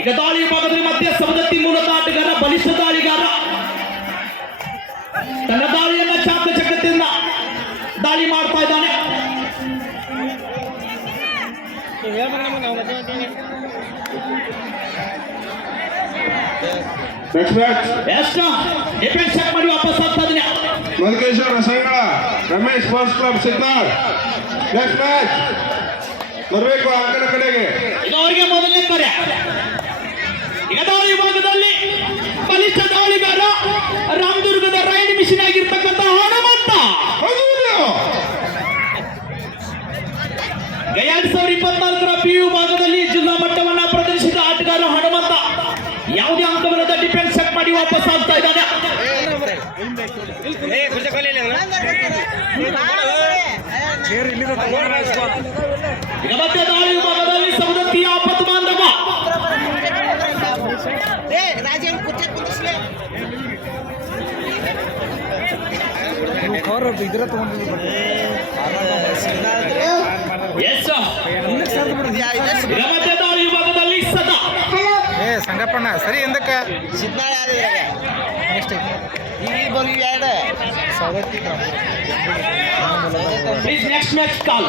ಈಗ ದಾಳಿ ವಿಭಾಗದಲ್ಲಿ ಮಧ್ಯ ಸವದತ್ತಿ ಮೂಲದ ಆಟಗಾರ ಬಲಿಷ್ಠ ದಾಳಿಗಾರ ತನ್ನ ದಾಳಿಯನ್ನ ಚಾಕಚಕ್ಯತೆಯಿಂದ ದಾಳಿ ಮಾಡ್ತಾ ಇದ್ದಾನೆ. ಡಿಫೆನ್ಸ್ ಚೆಕ್ ಮಾಡಿ ವಾಪಸ್ ಆಗ್ತಾ ಇದ್ದೀನಿ. ಮಧುಕೇಶ್ವರ ಸಂಗಳ ರಮೇಶ್ ಸ್ಪೋರ್ಟ್ಸ್ ಕ್ಲಬ್ ಸಿಗ್ನಾಳ್ ನೆಕ್ಸ್ಟ್ ಮ್ಯಾಚ್ ಬರಬೇಕು ಆ ಕಡೆಗೆ. ಇದು ಅವರಿಗೆ ಮೊದಲನೇ ಕಾರ್ಯ. ಈಗ ದಾಳಿ ವಿಭಾಗದಲ್ಲಿ ಬಲಿಷ್ಠ ದಾಳಿಗಾರ ರಾಮದುರ್ಗದ ರೈಡ್ ಮಿಷನ್ ಆಗಿರ್ತಕ್ಕಂಥ ಹನುಮಂತ 2024ರ PU ವಿಭಾಗದಲ್ಲಿ ಜಿಲ್ಲಾ ಮಟ್ಟವನ್ನ ಪ್ರದರ್ಶಿಸಿದ ಆಟಗಾರ ಹನುಮಂತ ಯಾವುದೇ ಅಂಕವಿಲ್ಲದ ಡಿಫೆನ್ಸ್ ಚೆಕ್ ಮಾಡಿ ವಾಪಸ್ ಆಗ್ತಾ ಇದ್ದಾನೆ. ಈಗ ಮತ್ತೆ ದಾಳಿ ವಿಭಾಗದಲ್ಲಿ ಸವದತ್ತಿಯ ಆಪತ್ತು ಬಾಂಧವ ಇದ್ರ ಮತ್ತೆ ದಾಳಿ ವಿಭಾಗದಲ್ಲಿ ಸದಾ ಸಂಗಪ್ಪಣ್ಣ ಸರಿ ಎಂದಕ್ಕೆ ನೆಕ್ಸ್ಟ್ ಮ್ಯಾಚ್ ಕಾಲ್